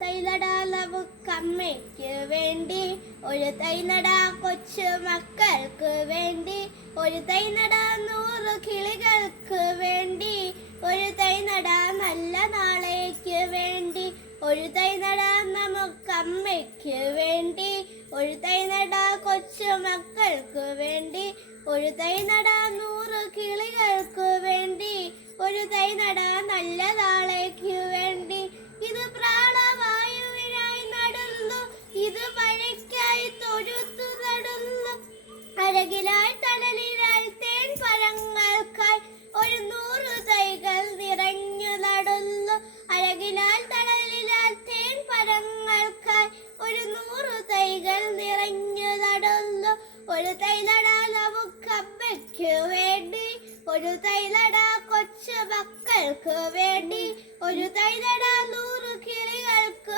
തൈനടാ നമുക്കമ്മയ്ക്ക് വേണ്ടി, ഒരു തൈനടാ കൊച്ചു മക്കൾക്ക് വേണ്ടി, ഒരു തൈനടാ 100 കിളികൾക്ക് വേണ്ടി, ഒരു തൈനടാ നല്ല നാളേക്ക് വേണ്ടി, ഒരു തൈനടാ നമുക്കമ്മയ്ക്ക് വേണ്ടി, ഒരു തൈനടാ കൊച്ചു മക്കൾക്ക് വേണ്ടി, ഒരു തൈനടാ 100 കിളികൾക്ക് വേണ്ടി, ഒരു തൈനടാ നല്ല നാളേക്ക് വേണ്ടി. ഇത് പ്രാണവായുവിനായി നടുന്നു, ഇത് മഴയ്ക്കായി തൊഴുത്തു നടുന്നു, അഴകിലായി തണലിനായി തേൻ പഴങ്ങൾക്കായി ഒരു 100 തൈകൾ നിറഞ്ഞു നടുന്നു, അഴകിലാൽ തണലിലാൽ തേൻ പഴങ്ങൾക്കായി ഒരു 100 തൈകൾ നിറഞ്ഞു നടുന്നു. ഒരു തൈനടാ നമുക്കമ്മയ്ക്ക് വേണ്ടി, ഒരു തൈനടാ കൊച്ചു മക്കൾക്ക് വേണ്ടി, ഒരു തൈനടാ 100 കിളികൾക്ക്